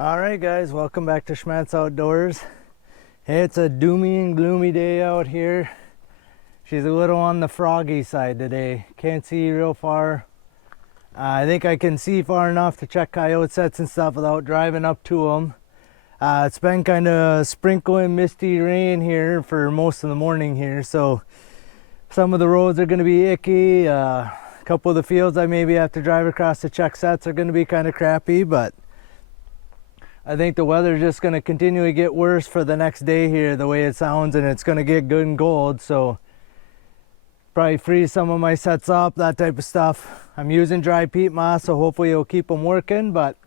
All right, guys, welcome back to Schmattz Outdoors. Hey, it's a doomy and gloomy day out here. She's a little on the froggy side today. Can't see real far. I think I can see far enough to check coyote sets and stuff without driving up to them. It's been kind of sprinkling misty rain here for most of the morning here, so some of the roads are going to be icky. A couple of the fields I maybe have to drive across to check sets are going to be kind of crappy, but I think the weather's just going to continue to get worse for the next day here, the way it sounds, and it's going to get good and cold, so probably freeze some of my sets up, that type of stuff. I'm using dry peat moss, so hopefully it'll keep them working, but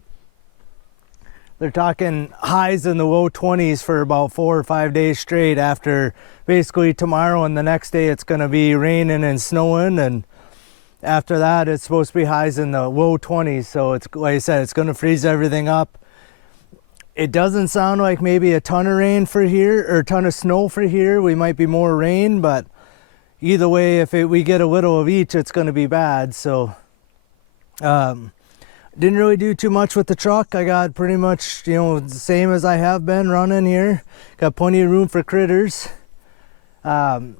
they're talking highs in the low 20s for about 4 or 5 days straight. After basically tomorrow and the next day it's going to be raining and snowing, and after that it's supposed to be highs in the low 20s, so it's, like I said, it's going to freeze everything up. It doesn't sound like maybe a ton of rain for here, or a ton of snow for here. We might be more rain, but either way, if we get a little of each, it's going to be bad. So didn't really do too much with the truck. I got pretty much, the same as I have been running here. Got plenty of room for critters. I'm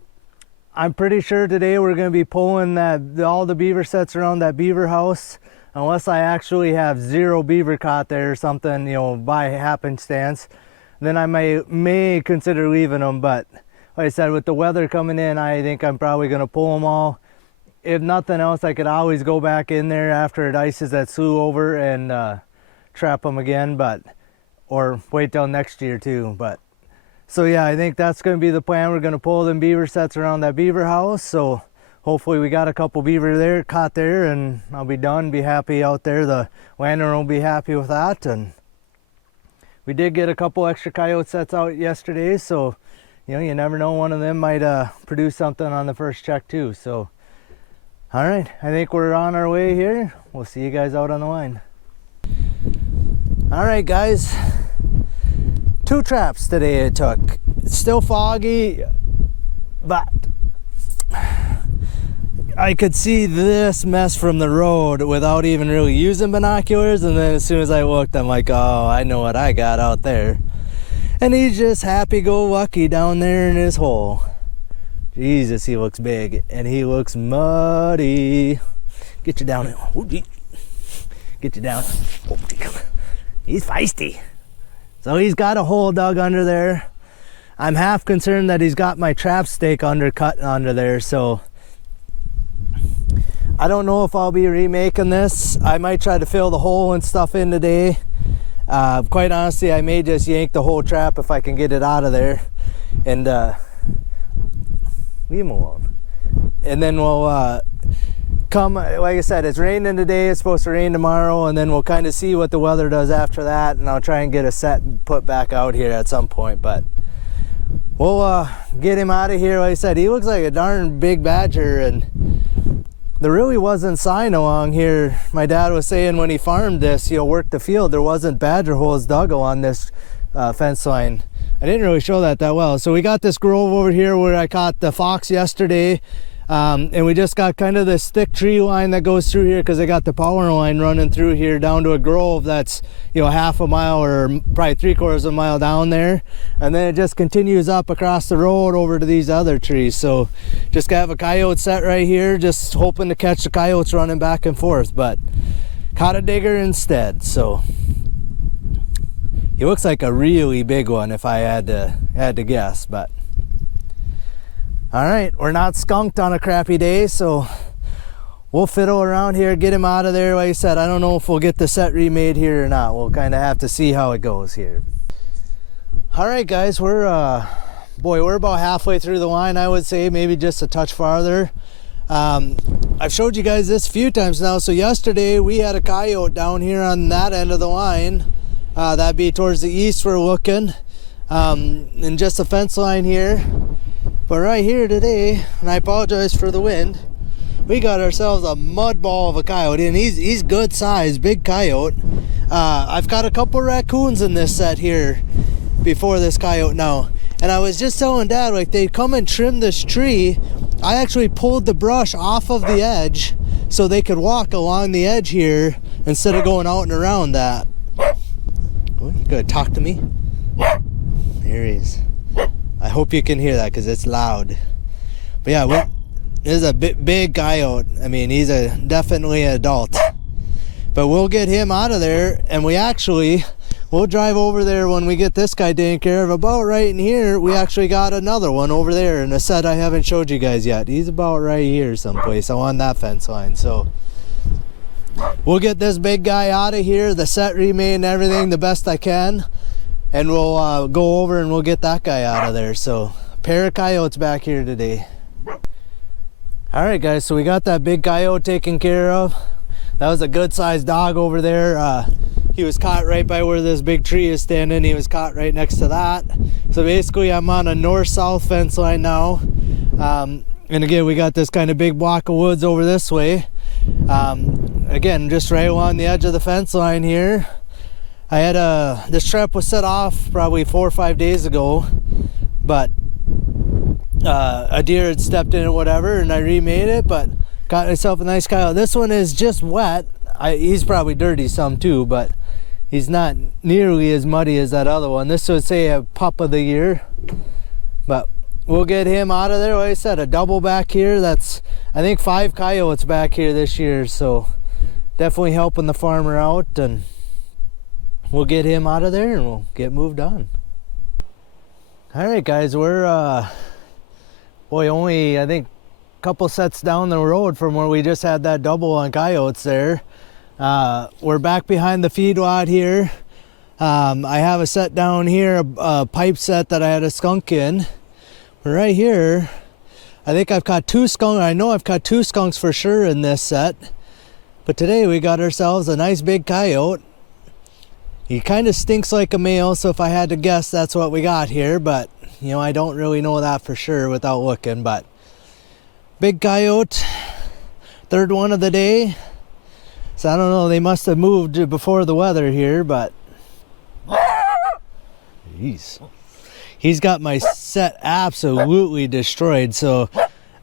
pretty sure today we're going to be pulling all the beaver sets around that beaver house, unless I actually have 0 beaver caught there or something, by happenstance. Then I may consider leaving them, but like I said, with the weather coming in, I think I'm probably going to pull them all. If nothing else, I could always go back in there after it ices that slough over and trap them again, or wait till next year too. But so yeah, I think that's going to be the plan. We're going to pull them beaver sets around that beaver house, so hopefully we got a couple beaver there, caught there, and I'll be done, be happy out there. The landowner will be happy with that. And we did get a couple extra coyote sets out yesterday, so you never know, one of them might produce something on the first check too. So all right, I think we're on our way here. We'll see you guys out on the line. All right, guys, 2 traps today I took. It's still foggy, but I could see this mess from the road without even really using binoculars, and then as soon as I looked, I'm like, oh, I know what I got out there. And he's just happy-go-lucky down there in his hole. Jesus, he looks big, and he looks muddy. Get you down. Get you down. He's feisty. So he's got a hole dug under there. I'm half concerned that he's got my trap stake undercut under there, so I don't know if I'll be remaking this. I might try to fill the hole and stuff in today. Quite honestly, I may just yank the whole trap if I can get it out of there, and leave him alone. And then we'll come, like I said, it's raining today, it's supposed to rain tomorrow, and then we'll kind of see what the weather does after that, and I'll try and get a set put back out here at some point. But we'll get him out of here. Like I said, he looks like a darn big badger, and there really wasn't sign along here. My dad was saying when he farmed this, worked the field, there wasn't badger holes dug along this fence line. I didn't really show that well. So we got this grove over here where I caught the fox yesterday, and we just got kind of this thick tree line that goes through here, because I got the power line running through here down to a grove that's half a mile or probably 3/4 of a mile down there, and then it just continues up across the road over to these other trees. So just got to have a coyote set right here, just hoping to catch the coyotes running back and forth, but caught a digger instead. So he looks like a really big one if I had to guess. But all right, we're not skunked on a crappy day, so we'll fiddle around here, get him out of there. Like I said, I don't know if we'll get the set remade here or not. We'll kind of have to see how it goes here. All right, guys, we're about halfway through the line, I would say, maybe just a touch farther. I've showed you guys this a few times now. So yesterday we had a coyote down here on that end of the line. That'd be towards the east we're looking, and just a fence line here. But right here today, and I apologize for the wind, we got ourselves a mud ball of a coyote, and he's good size, big coyote. I've got a couple raccoons in this set here before this coyote now, and I was just telling Dad, like, they come and trim this tree. I actually pulled the brush off of the edge so they could walk along the edge here instead of going out and around that. Oh, you gonna talk to me? There he is. I hope you can hear that because it's loud. But yeah, this is a big coyote. I mean, he's definitely an adult. But we'll get him out of there, and we'll drive over there when we get this guy taken care of. About right in here, we actually got another one over there in a set I haven't showed you guys yet. He's about right here someplace on that fence line. So we'll get this big guy out of here, the set remade and everything the best I can, and we'll go over and we'll get that guy out of there. So a pair of coyotes back here today. All right, guys, so we got that big coyote taken care of. That was a good sized dog over there. He was caught right by where this big tree is standing. He was caught right next to that. So basically I'm on a north-south fence line now. And again, we got this kind of big block of woods over this way. Again, just right along the edge of the fence line here. I had this trap was set off probably 4 or 5 days ago, but a deer had stepped in or whatever, and I remade it, but got myself a nice coyote. This one is just wet. He's probably dirty some too, but he's not nearly as muddy as that other one. This would say a pup of the year, but we'll get him out of there. Like I said, a double back here. That's, I think, 5 coyotes back here this year, so definitely helping the farmer out, and we'll get him out of there and we'll get moved on. All right, guys, we're only, I think, couple sets down the road from where we just had that double on coyotes there. We're back behind the feedlot here. I have a set down here, a pipe set that I had a skunk in. But right here, I think I've caught 2 skunks. I know I've caught 2 skunks for sure in this set. But today we got ourselves a nice big coyote. He kind of stinks like a male, so if I had to guess, that's what we got here. But, you know, I don't really know that for sure without looking. But big coyote, 3rd one of the day. So I don't know, they must have moved before the weather here, but jeez. He's got my set absolutely destroyed. So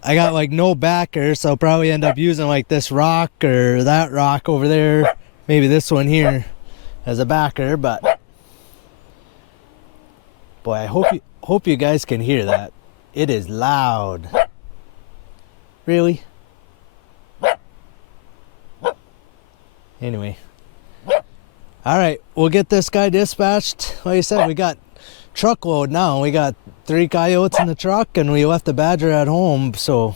I got like no backer, so I'll probably end up using like this rock or that rock over there, maybe this one here as a backer. But boy, I hope you guys can hear that. It is loud. Really? Anyway. Alright, we'll get this guy dispatched. Like I said, we got truckload now. We got 3 coyotes in the truck and we left the badger at home, so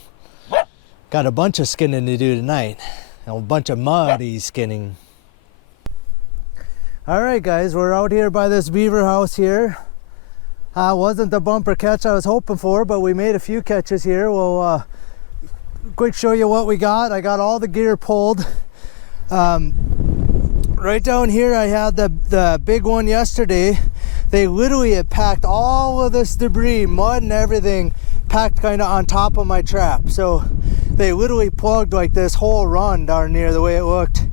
got a bunch of skinning to do tonight. A bunch of muddy skinning. Alright guys, we're out here by this beaver house here. Wasn't the bumper catch I was hoping for, but we made a few catches here. We'll quick show you what we got. I got all the gear pulled. Right down here I had the big one yesterday. They literally had packed all of this debris, mud and everything, packed kind of on top of my trap. So they literally plugged like this whole run darn near the way it looked.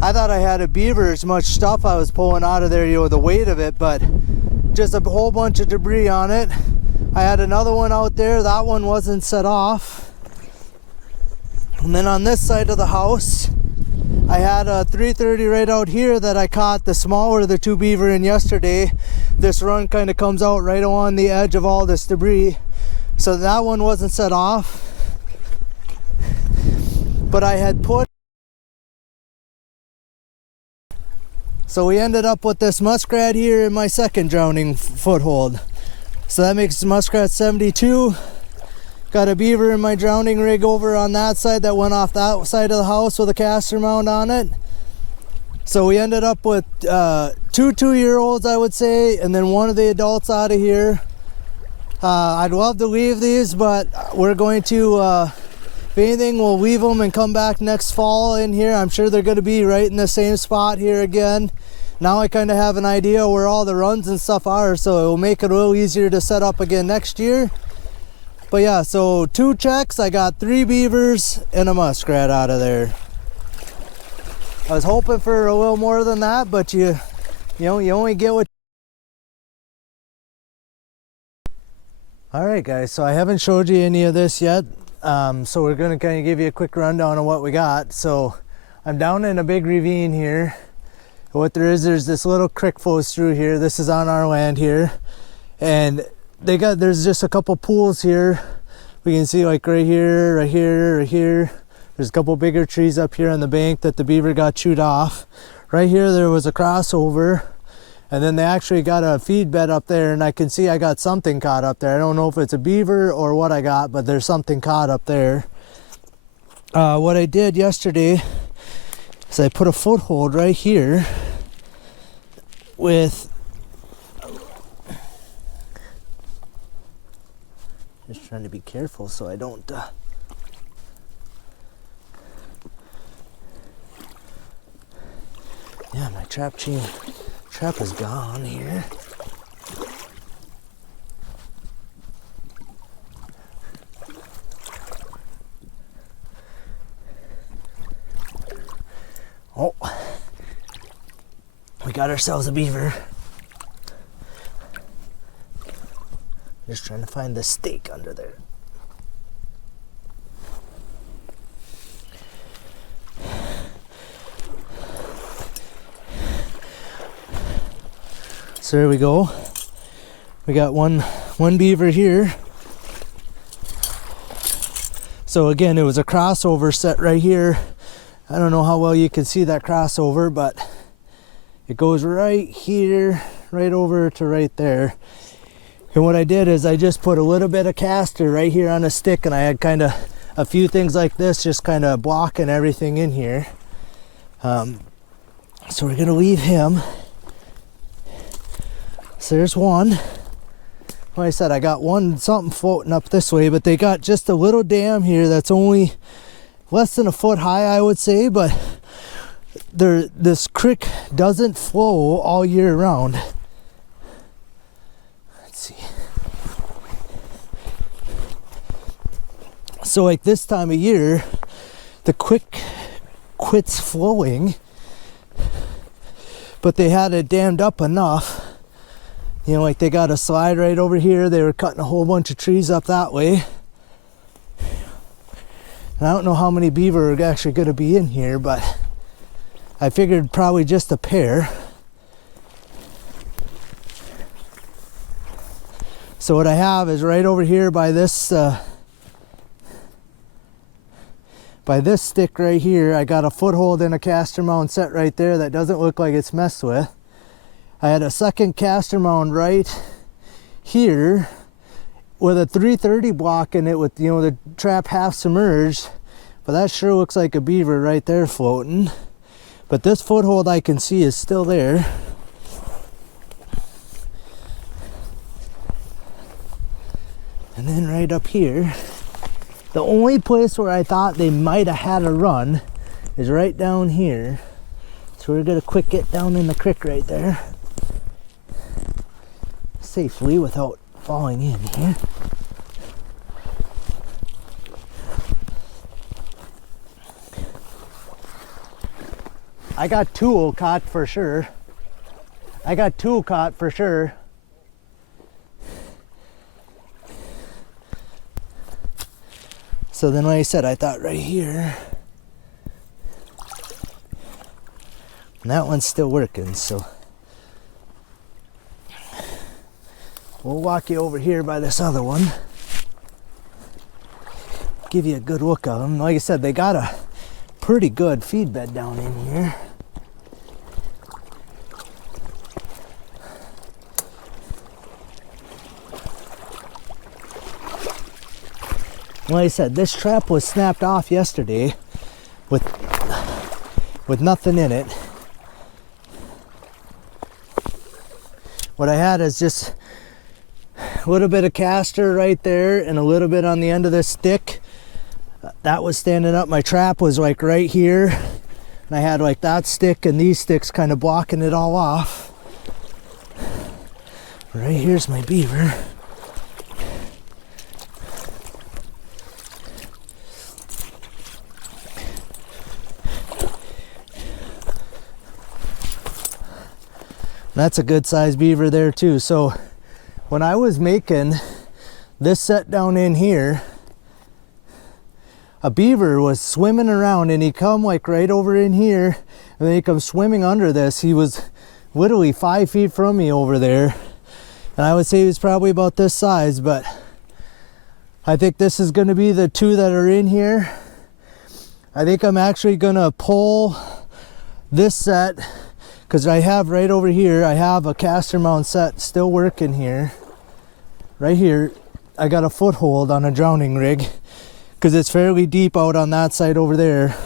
I thought I had a beaver, as much stuff I was pulling out of there, you know, the weight of it, but just a whole bunch of debris on it. I had another one out there. That one wasn't set off. And then on this side of the house, I had a 330 right out here that I caught the smaller of the 2 beaver in yesterday. This run kind of comes out right along the edge of all this debris. So that one wasn't set off. But I had put... So we ended up with this muskrat here in my second drowning foothold. So that makes muskrat 72. Got a beaver in my drowning rig over on that side that went off that side of the house with a caster mount on it. So we ended up with 2 2-year-olds, I would say, and then one of the adults out of here. I'd love to leave these, but we're going to, if anything, we'll leave them and come back next fall in here. I'm sure they're going to be right in the same spot here again. Now I kind of have an idea where all the runs and stuff are, so it will make it a little easier to set up again next year. But yeah, so 2 checks. I got 3 beavers and a muskrat out of there. I was hoping for a little more than that, but you know, you only get what. All right, guys. So I haven't showed you any of this yet. So we're gonna kind of give you a quick rundown of what we got. So I'm down in a big ravine here. What there is, there's this little creek flows through here. This is on our land here, and there's just a couple pools here. We can see like right here, right here, right here. There's a couple bigger trees up here on the bank that the beaver got chewed off. Right here there was a crossover, and then they actually got a feed bed up there, and I can see I got something caught up there. I don't know if it's a beaver or what I got, but there's something caught up there. What I did yesterday is I put a foothold right here with, just trying to be careful so I don't yeah, my trap is gone here. Oh, we got ourselves a beaver. Just trying to find the stake under there. So there we go. We got one beaver here. So again, it was a crossover set right here. I don't know how well you can see that crossover, but it goes right here, right over to right there. And what I did is I just put a little bit of caster right here on a stick, and I had kind of a few things like this just kind of blocking everything in here. So we're gonna leave him. So there's one. Like I said, I got something floating up this way, but they got just a little dam here that's only less than a foot high, I would say, but this creek doesn't flow all year round. Let's see. So like this time of year, the creek quits flowing, but they had it dammed up enough. You know, like they got a slide right over here. They were cutting a whole bunch of trees up that way. And I don't know how many beaver are actually going to be in here, but I figured probably just a pair. So what I have is right over here by this stick right here, I got a foothold in a caster mound set right there that doesn't look like it's messed with. I had a second caster mound right here with a 330 block in it with, you know, the trap half submerged, but that sure looks like a beaver right there floating. But this foothold I can see is still there. And then right up here, the only place where I thought they might have had a run is right down here. So we're gonna quick get down in the creek right there safely without falling in here. I got tool caught for sure. So then, like I said, I thought right here. And that one's still working, so we'll walk you over here by this other one. Give you a good look of them. Like I said, they got a pretty good feed bed down in here. Like I said, this trap was snapped off yesterday with nothing in it. What I had is just a little bit of caster right there and a little bit on the end of this stick. That was standing up. My trap was like right here. And I had like that stick and these sticks kind of blocking it all off. Right here's my beaver. That's a good sized beaver there too. So when I was making this set down in here, a beaver was swimming around and he come like right over in here and then he comes swimming under this. He was literally 5 feet from me over there, and I would say he was probably about this size, but I think this is going to be the two that are in here. I think I'm actually going to pull this set, because I have right over here, I have a caster mount set still working here. Right here, I got a foothold on a drowning rig, because it's fairly deep out on that side over there.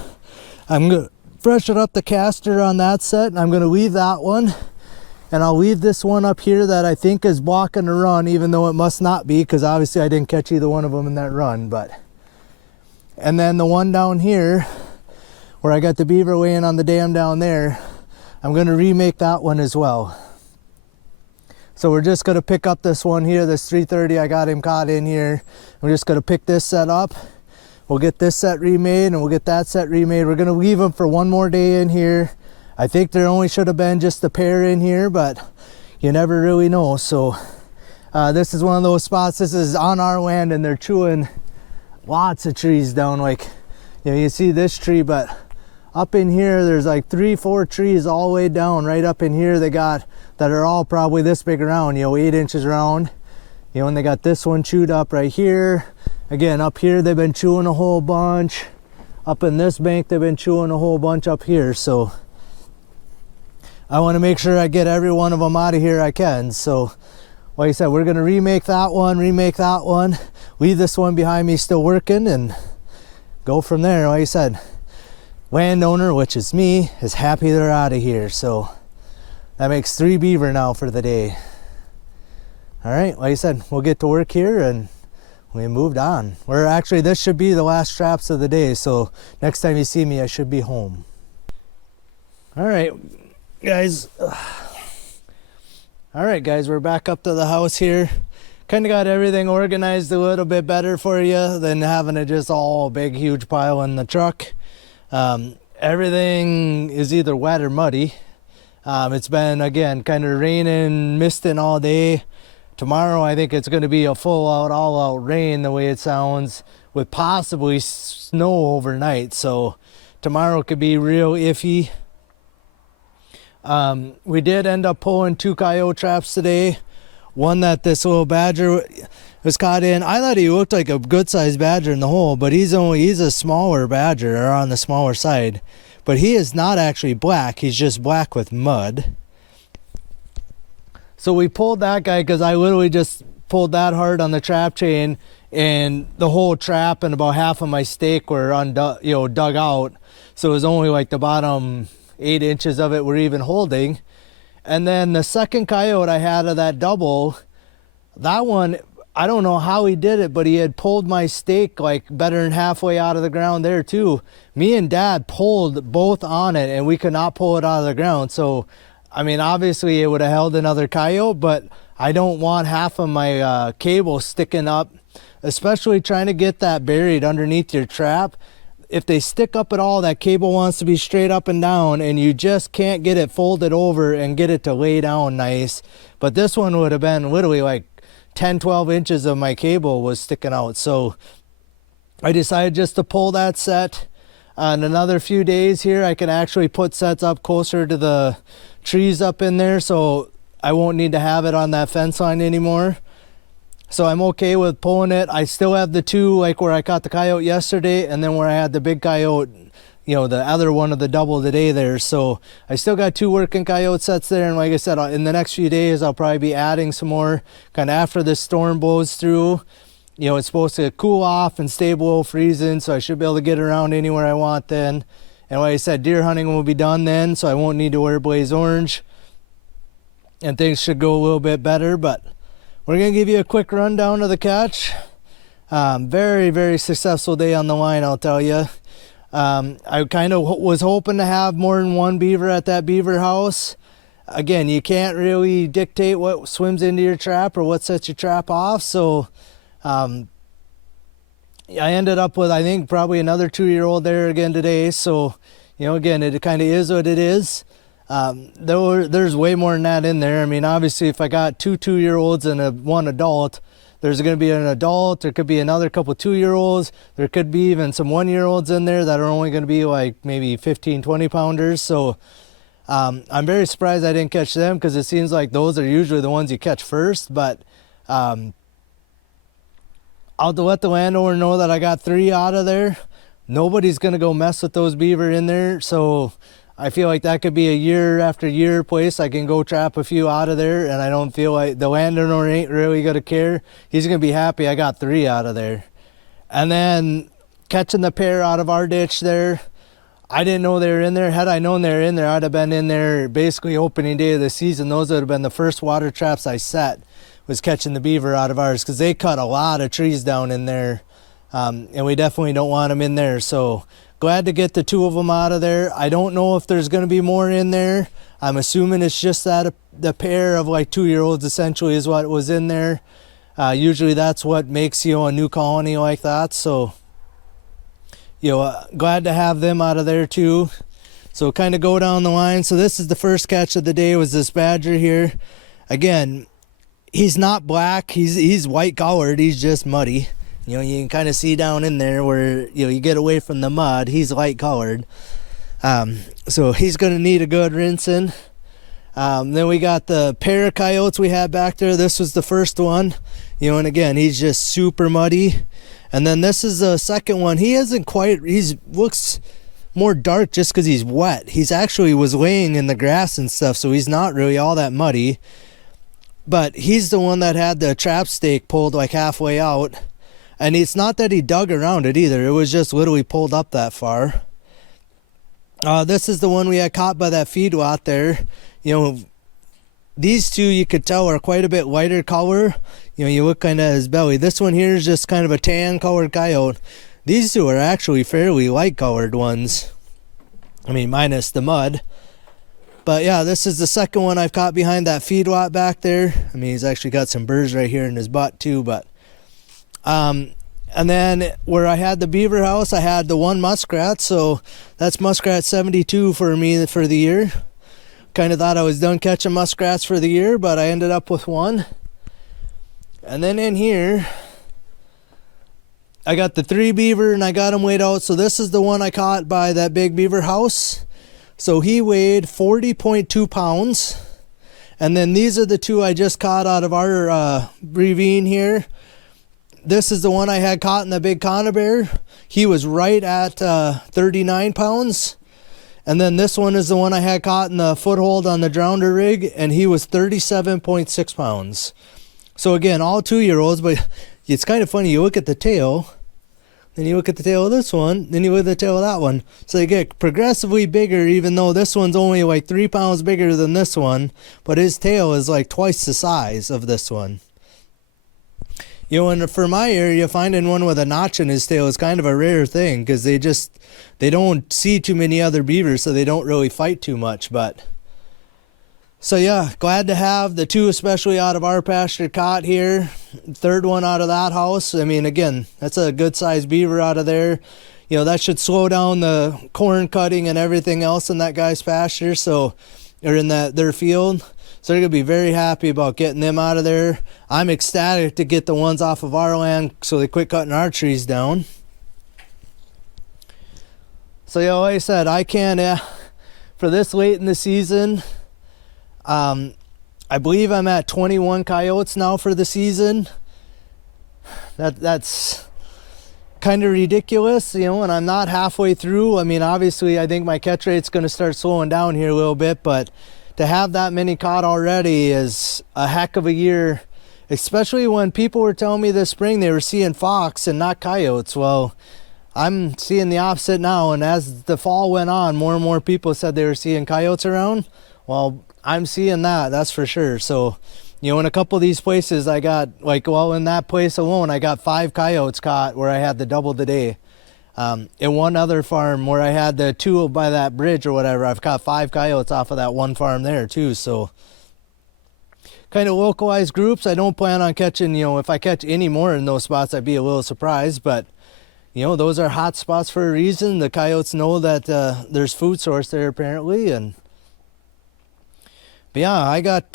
I'm going to freshen up the caster on that set, and I'm going to leave that one. And I'll leave this one up here that I think is blocking the run, even though it must not be, because obviously I didn't catch either one of them in that run. But and then the one down here, where I got the beaver laying on the dam down there, I'm going to remake that one as well. So we're just going to pick up this one here, this 330. I got him caught in here. We're just going to pick this set up. We'll get this set remade, and we'll get that set remade. We're going to leave them for one more day in here. I think there only should have been just a pair in here, but you never really know. So this is one of those spots. This is on our land, and they're chewing lots of trees down. Like, you know, you see this tree, but up in here, there's like 3-4 trees all the way down. Right up in here, they got that are all probably this big around, you know, 8 inches around. You know, and they got this one chewed up right here. Again, up here, they've been chewing a whole bunch. Up in this bank, they've been chewing a whole bunch up here. So I want to make sure I get every one of them out of here I can. So like I said, we're going to remake that one, leave this one behind me still working, and go from there. Like I said, landowner, which is me, is happy they're out of here. So that makes 3 beaver now for the day. All right, like I said, we'll get to work here, and we moved on. We're actually, this should be the last traps of the day. So next time you see me, I should be home. All right, guys. All right, guys, we're back up to the house here. Kind of got everything organized a little bit better for you than having it just all big, huge pile in the truck. Everything is either wet or muddy. It's been, again, kind of raining, misting all day. Tomorrow, I think it's going to be a full out, all out rain the way it sounds, with possibly snow overnight. So tomorrow could be real iffy. We did end up pulling 2 coyote traps today. One that this little badger was caught in. I thought he looked like a good sized badger in the hole, but he's a smaller badger, or on the smaller side. But he is not actually black. He's just black with mud. So we pulled that guy because I literally just pulled that hard on the trap chain, and the whole trap and about half of my stake were dug out. So it was only like the bottom 8 inches of it were even holding. And then the second coyote I had of that double, that one, I don't know how he did it, but he had pulled my stake like better than halfway out of the ground there too. Me and Dad pulled both on it, and we could not pull it out of the ground. So I mean, obviously it would have held another coyote, but I don't want half of my cable sticking up, especially trying to get that buried underneath your trap. If they stick up at all, that cable wants to be straight up and down, and you just can't get it folded over and get it to lay down nice. But this one would have been literally like 10-12 inches of my cable was sticking out. So I decided just to pull that set. In another few days here, I can actually put sets up closer to the trees up in there, so I won't need to have it on that fence line anymore. So I'm okay with pulling it. I still have the 2, like where I caught the coyote yesterday, and then where I had the big coyote, you know, the other one of the double today there. So I still got 2 working coyote sets there, and like I said, in the next few days I'll probably be adding some more kind of after this storm blows through. You know, it's supposed to cool off and stay below freezing, so I should be able to get around anywhere I want then. And like I said, deer hunting will be done then, so I won't need to wear blaze orange. And things should go a little bit better, but we're going to give you a quick rundown of the catch. Very, very successful day on the line, I'll tell you. I kind of was hoping to have more than 1 beaver at that beaver house. Again, you can't really dictate what swims into your trap or what sets your trap off, so I ended up with, I think, probably another 2-year-old there again today. So, you know, again, it kind of is what it is. There's way more than that in there. I mean, obviously, if I got 2 2-year-olds and 1 adult, there's going to be an adult, there could be another couple 2-year-olds, there could be even some 1-year-olds in there that are only going to be like maybe 15-20 pounders. So I'm very surprised I didn't catch them, because it seems like those are usually the ones you catch first. But I'll let the landowner know that I got 3 out of there. Nobody's going to go mess with those beaver in there, so I feel like that could be a year after year place. I can go trap a few out of there, and I don't feel like the landowner ain't really going to care. He's going to be happy I got 3 out of there. And then catching the pair out of our ditch there, I didn't know they were in there. Had I known they were in there, I'd have been in there basically opening day of the season. Those would have been the first water traps I set, was catching the beaver out of ours, because they cut a lot of trees down in there. And we definitely don't want them in there. So glad to get the 2 of them out of there. I don't know if there's going to be more in there. I'm assuming it's just that the pair of like 2-year-olds essentially is what was in there. Usually that's what makes, you know, a new colony like that. So, you know, glad to have them out of there too. So kind of go down the line. So this is the first catch of the day, was this badger here. Again, he's not black. He's white colored. He's just muddy. You know, you can kind of see down in there where, you know, you get away from the mud. He's light colored. So he's going to need a good rinsing. Then we got the pair of coyotes we had back there. This was the first one. You know, and again, he's just super muddy. And then this is the second one. He isn't quite, looks more dark just because he's wet. He's actually was laying in the grass and stuff, so he's not really all that muddy. But he's the one that had the trap stake pulled like halfway out. And it's not that he dug around it either. It was just literally pulled up that far. This is the one we had caught by that feedlot there. You know, these two you could tell are quite a bit lighter color. You know, you look kind of at his belly. This one here is just kind of a tan colored coyote. These two are actually fairly light colored ones. I mean, minus the mud. But yeah, this is the second one I've caught behind that feedlot back there. I mean, he's actually got some burrs right here in his butt too, but and then where I had the beaver house, I had the 1 muskrat. So that's muskrat 72 for me for the year. Kind of thought I was done catching muskrats for the year, but I ended up with 1. And then in here, I got the 3 beaver, and I got them weighed out. So this is the one I caught by that big beaver house. So he weighed 40.2 pounds. And then these are the 2 I just caught out of our ravine here. This is the one I had caught in the big conibear. He was right at 39 pounds. And then this one is the one I had caught in the foothold on the drowner rig, and he was 37.6 pounds. So again, all 2-year-olds, but it's kind of funny. You look at the tail, then you look at the tail of this one, then you look at the tail of that one. So they get progressively bigger, even though this one's only like 3 pounds bigger than this one, but his tail is like twice the size of this one. You know, and for my area, finding one with a notch in his tail is kind of a rare thing, because they don't see too many other beavers, so they don't really fight too much. But so yeah, glad to have the 2 especially out of our pasture caught here. 3rd one out of that house. I mean, again, that's a good sized beaver out of there. You know, that should slow down the corn cutting and everything else in that guy's pasture, so, or in their field. So they're going to be very happy about getting them out of there. I'm ecstatic to get the ones off of our land so they quit cutting our trees down. So yeah, like I said, I can't, for this late in the season, I believe I'm at 21 coyotes now for the season. That's kind of ridiculous, you know, and I'm not halfway through. I mean, obviously, I think my catch rate's going to start slowing down here a little bit, but to have that many caught already is a heck of a year, especially when people were telling me this spring they were seeing fox and not coyotes. Well, I'm seeing the opposite now, and as the fall went on, more and more people said they were seeing coyotes around. Well, I'm seeing that's for sure. So, you know, in a couple of these places I got, like, well, in that place alone, I got 5 coyotes caught where I had the double the day. In one other farm where I had the 2 by that bridge or whatever, I've caught 5 coyotes off of that one farm there too. So kind of localized groups. I don't plan on catching, you know, if I catch any more in those spots, I'd be a little surprised, but you know, those are hot spots for a reason. The coyotes know that there's food source there apparently. And but yeah, I got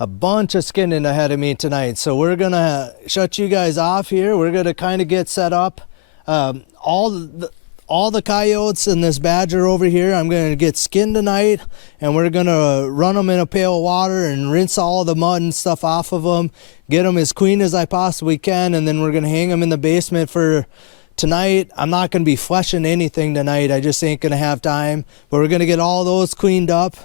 a bunch of skinning ahead of me tonight. So we're gonna shut you guys off here. We're gonna kind of get set up. All the coyotes and this badger over here, I'm gonna get skinned tonight, and we're gonna run them in a pail of water and rinse all the mud and stuff off of them, get them as clean as I possibly can, and then we're gonna hang them in the basement for tonight. I'm not gonna be fleshing anything tonight. I just ain't gonna have time, but we're gonna get all those cleaned up.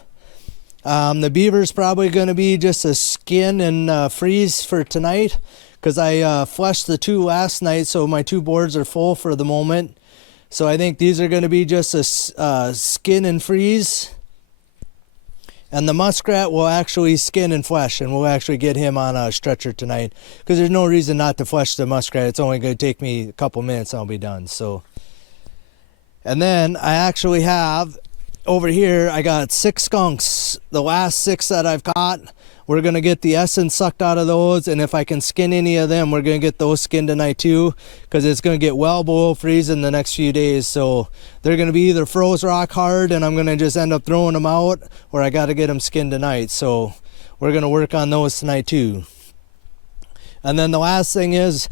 The beaver's probably going to be just a skin and freeze for tonight, because I fleshed the 2 last night, so my 2 boards are full for the moment. So I think these are going to be just a skin and freeze. And the muskrat will actually skin and flesh, and we'll actually get him on a stretcher tonight, because there's no reason not to flesh the muskrat. It's only going to take me a couple minutes and I'll be done. So, and then I actually have over here, I got 6 skunks. The last 6 that I've caught, we're gonna get the essence sucked out of those, and if I can skin any of them, we're gonna get those skinned tonight too, because it's gonna get well below freezing the next few days. So they're gonna be either froze rock hard and I'm gonna just end up throwing them out, or I gotta get them skinned tonight. So we're gonna work on those tonight too. And then the last thing is,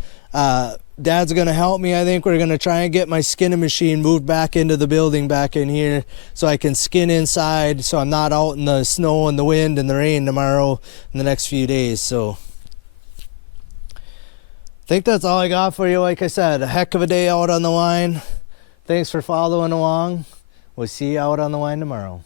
Dad's gonna help me. I think we're gonna try and get my skinning machine moved back into the building back in here, so I can skin inside, so I'm not out in the snow and the wind and the rain tomorrow in the next few days. So I think that's all I got for you. Like I said, a heck of a day out on the line. Thanks for following along. We'll see you out on the line tomorrow.